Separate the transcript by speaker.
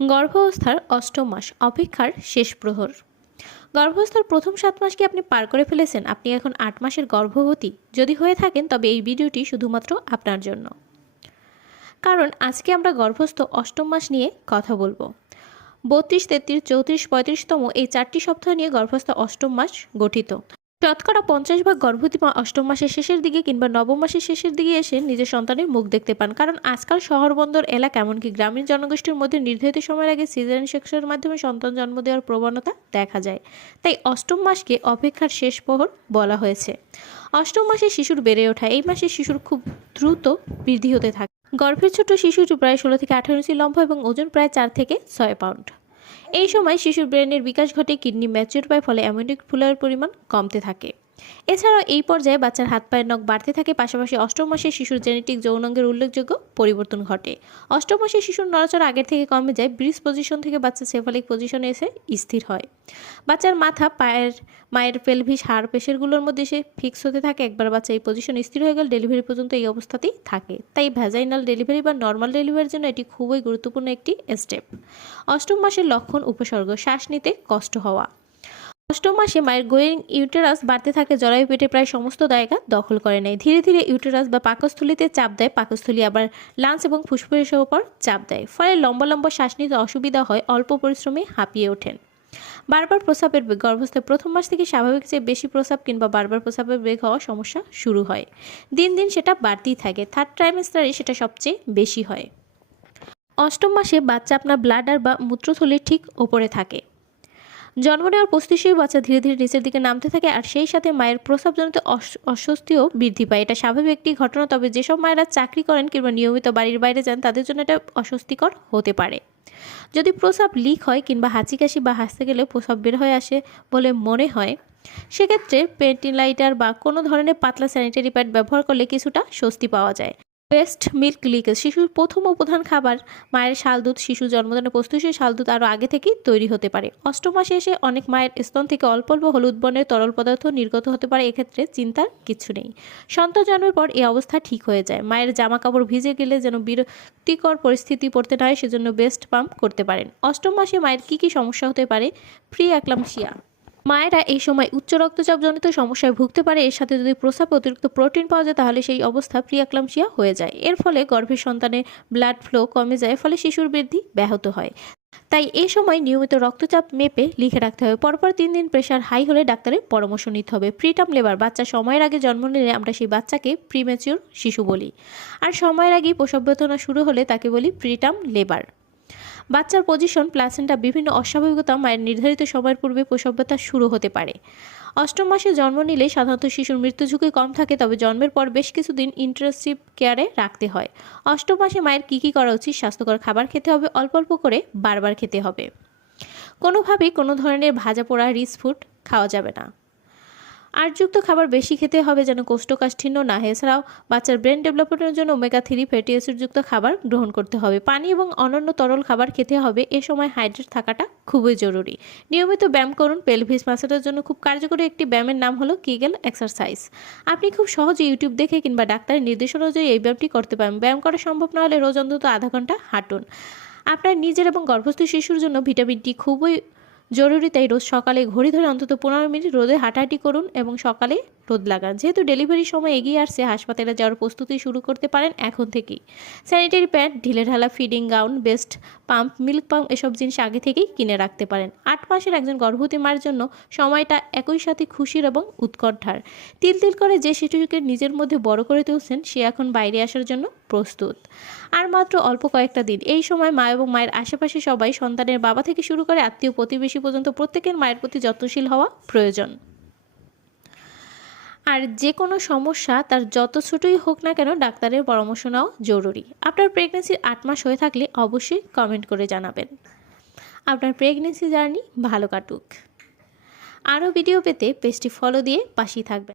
Speaker 1: গর্ভাবস্থার অষ্টম মাস, অপেক্ষার শেষ প্রহর। গর্ভাবস্থার প্রথম সাত মাস কি আপনি পার করে ফেলেছেন? আপনি এখন আট মাসের গর্ভবতী। যদি হয়ে থাকেন, তবে এই ভিডিওটি শুধুমাত্র আপনার জন্য। কারণ, আজকে আমরা গর্ভস্থ অষ্টম মাস নিয়ে কথা বলব। বত্রিশ, তেত্রিশ, চৌত্রিশ, পঁয়ত্রিশতম এই চারটি সপ্তাহ নিয়ে গর্ভস্থ অষ্টম মাস গঠিত। শতকরা পঞ্চাশ ভাগ গর্ভবতী মা অষ্টম মাসের শেষের দিকে কিংবা নবম মাসের শেষের দিকে এসে নিজের সন্তানের মুখ দেখতে পান। কারণ আজকাল শহর বন্দর এলাকা এমনকি গ্রামীণ জনগোষ্ঠীর মধ্যে নির্ধারিত সময়ের আগে সিজারিন সেকশনের মাধ্যমে সন্তান জন্ম দেওয়ার প্রবণতা দেখা যায়। তাই অষ্টম মাসকে অপেক্ষার শেষ প্রহর বলা হয়েছে। অষ্টম মাসে শিশুর বেড়ে ওঠা এই মাসে শিশুর খুব দ্রুত বৃদ্ধি হতে থাকে। গর্ভের ছোট শিশুটি প্রায় ষোলো থেকে আঠারো ইঞ্চি লম্বা এবং ওজন প্রায় চার থেকে ছয় পাউন্ড। এই সময় শিশুর ব্রেনের বিকাশ ঘটে কিডনি ম্যাচিউর পায়, ফলে অ্যামোনিক ফুলার পরিমাণ কমতে থাকে। এছাড়াও এই পর্যায়ে বাচ্চার হাত পায়ের নখ বাড়তে থাকে, পাশাপাশি অষ্টম মাসে শিশুর জেনেটিক যৌনাঙ্গের উল্লেখযোগ্য পরিবর্তন ঘটে। অষ্টম মাসে শিশুর নড়াচড়া আগের থেকে কমে যায় ব্রিজ পজিশন থেকে বাচ্চা সেফালিক পজিশনে এসে স্থির হয়। বাচ্চার মাথা, পায়ের, মায়ের পেলভিস হাড় পেশেরগুলোর মধ্যে এসে ফিক্স হতে থাকে। একবার বাচ্চা এই পজিশন স্থির হয়ে গেলে ডেলিভারি পর্যন্ত এই অবস্থাতেই থাকে। তাই ভ্যাজাইনাল ডেলিভারি বা নর্মাল ডেলিভারির জন্য এটি খুবই গুরুত্বপূর্ণ একটি স্টেপ অষ্টম মাসের লক্ষণ, উপসর্গ, শ্বাস নিতে কষ্ট হওয়া। অষ্টম মাসে মায়ের গোয়িং ইউটেরাস বাড়তে থাকে, জরায়ু পেটে প্রায় সমস্ত জায়গা দখল করে নেয়। ধীরে ধীরে ইউটেরাস বা পাকস্থলীতে চাপ দেয়, পাকস্থলী আবার লাঞ্চ এবং ফুসফুসের ওপর চাপ দেয়। ফলে লম্বা লম্বা শ্বাস নিতে অসুবিধা হয়, অল্প পরিশ্রমে হাঁপিয়ে ওঠেন। বারবার প্রস্রাবের বেগ গর্ভস্থের প্রথম মাস থেকে স্বাভাবিক চেয়ে বেশি প্রস্রাব কিংবা বারবার প্রস্রাবের বেগ হওয়া সমস্যা শুরু হয়। দিন দিন সেটা বাড়তেই থাকে থার্ড ট্রাইমেস্টারে সেটা সবচেয়ে বেশি হয়। অষ্টম মাসে বাচ্চা আপনার ব্লাডার বা মূত্রথলির ঠিক ওপরে থাকে। জন্ম নেওয়ার পঁচিশেই বাচ্চা ধীরে ধীরে নিচের দিকে নামতে থাকে আর সেই সাথে মায়ের প্রসবজনিত অস- অস্বস্তিও বৃদ্ধি পায়। এটা স্বাভাবিক একটি ঘটনা, তবে যেসব মায়েরা চাকরি করেন কিংবা নিয়মিত বাড়ির বাইরে যান, তাদের জন্য এটা অস্বস্তিকর হতে পারে। যদি প্রস্রাব লিক হয় কিংবা হাঁচি কাশি বা হাসতে গেলে প্রস্রাব বের হয়ে আসে বলে মনে হয়, সেক্ষেত্রে পেন্টিলাইটার বা কোনো ধরনের পাতলা স্যানিটারি প্যাড ব্যবহার করলে কিছুটা স্বস্তি পাওয়া যায়। ব্রেস্ট মিল্ক লিকেজ শিশুর প্রথম ও প্রধান খাবার, মায়ের শাল দুধ শিশু জন্মদানে প্রস্তুত সেই শাল দুধ আরও আগে থেকেই তৈরি হতে পারে। অষ্টম মাসে এসে অনেক মায়ের স্তন থেকে অল্প অল্প হলুদ বর্ণের তরল পদার্থ নির্গত হতে পারে, এক্ষেত্রে চিন্তার কিছু নেই। সন্তান জন্মের পর এই অবস্থা ঠিক হয়ে যায়। মায়ের জামা কাপড় ভিজে গেলে যেন বিরক্তিকর পরিস্থিতি পড়তে না হয়, সেজন্য বেস্ট পাম্প করতে পারেন। অষ্টম মাসে মায়ের কী কী সমস্যা হতে পারে? প্রি অ্যাক্লামশিয়া মায়েরা এই সময় উচ্চ রক্তচাপ জনিত সমস্যায় ভুগতে পারে। এর সাথে যদি প্রস্রাবে অতিরিক্ত প্রোটিন পাওয়া যায়, তাহলে সেই অবস্থা প্রিয়াক্লামশিয়া হয়ে যায়। এর ফলে গর্ভের সন্তানের ব্লাড ফ্লো কমে যায়, ফলে শিশুর বৃদ্ধি ব্যাহত হয়। তাই এই সময় নিয়মিত রক্তচাপ মেপে লিখে রাখতে হবে। পরপর তিন দিন প্রেশার হাই হলে ডাক্তারের পরামর্শ নিতে হবে। প্রিটার্ম লেবার বাচ্চা সময়ের আগে জন্ম নিলে আমরা সেই বাচ্চাকে প্রিম্যাচিওর শিশু বলি। আর সময়ের আগেই প্রসব বেদনা শুরু হলে তাকে বলি প্রিটার্ম লেবার বাচ্চার পজিশন প্লাসেন্টা বিভিন্ন অস্বাভাবিকতা, মায়ের নির্ধারিত সময়ের পূর্বে প্রসবতা শুরু হতে পারে। অষ্টম মাসে জন্ম নিলে সাধারণত শিশুর মৃত্যু ঝুঁকি কম থাকে, তবে জন্মের পর বেশ কিছুদিন ইন্টারেস্টিভ কেয়ারে রাখতে হয়। অষ্টম মাসে মায়ের কী কী করা উচিত, স্বাস্থ্যকর খাবার খেতে হবে, অল্প অল্প করে বারবার খেতে হবে। কোনোভাবেই কোনো ধরনের ভাজা পোড়া, রিচ ফুড খাওয়া যাবে না। আটযুক্ত খাবার বেশি খেতে হবে যেন কোষ্ঠকাঠিন্য না হয় এছাড়াও বাচ্চার ব্রেন ডেভেলপমেন্টের জন্য ওমেগা থ্রি ফ্যাটি অ্যাসিডযুক্ত খাবার গ্রহণ করতে হবে। পানি এবং অন্যান্য তরল খাবার খেতে হবে, এ সময় হাইড্রেট থাকাটা খুবই জরুরি। নিয়মিত ব্যায়াম করুন পেলভিস মাসাজের জন্য খুব কার্যকরী একটি ব্যায়ামের নাম হলো কিগেল এক্সারসাইজ আপনি খুব সহজে ইউটিউব দেখে কিংবা ডাক্তারের নির্দেশনা অনুযায়ী এই ব্যায়ামটি করতে পারেন। ব্যায়াম করা সম্ভব না হলে রোজ অন্তত আধা ঘণ্টা হাঁটুন। আপনার নিজের এবং গর্ভস্থ শিশুর জন্য ভিটামিন ডি খুবই জরুরি তাই রোজ সকালে ঘড়ি ধরে অন্তত পনেরো মিনিট রোদে হাঁটাহাঁটি করুন এবং সকালে রোদ লাগান। যেহেতু ডেলিভারির সময় এগিয়ে আসছে, হাসপাতালে যাওয়ার প্রস্তুতি শুরু করতে পারেন এখন থেকেই। স্যানিটারি প্যাড ঢিলে ঢালা, feeding gown, breast pump, milk pump, এসব জিনিস আগে থেকেই কিনে রাখতে পারেন। আট মাসের একজন গর্ভবতী মার জন্য সময়টা একই সাথে খুশির এবং উৎকণ্ঠার তিল তিল করে যে শিশুকে নিজের মধ্যে বড় করে তুলছেন, সে এখন বাইরে আসার জন্য প্রস্তুত। আর মাত্র অল্প কয়েকটা দিন। এই সময় মা এবং মায়ের আশেপাশে সবাই সন্তানের বাবা থেকে শুরু করে আত্মীয় প্রতিবেশী পর্যন্ত প্রত্যেকের মায়ের প্রতি যত্নশীল হওয়া প্রয়োজন। আর যে কোনো সমস্যা তার যত ছোটই হোক না কেন ডাক্তারের পরামর্শ নেওয়া জরুরি। আপনার প্রেগনেন্সির আট মাস হয়ে থাকলে অবশ্যই কমেন্ট করে জানাবেন। আপনার প্রেগনেন্সি জার্নি ভালো কাটুক। আরও ভিডিও পেতে পেজটি ফলো দিয়ে পাশেই থাকবেন।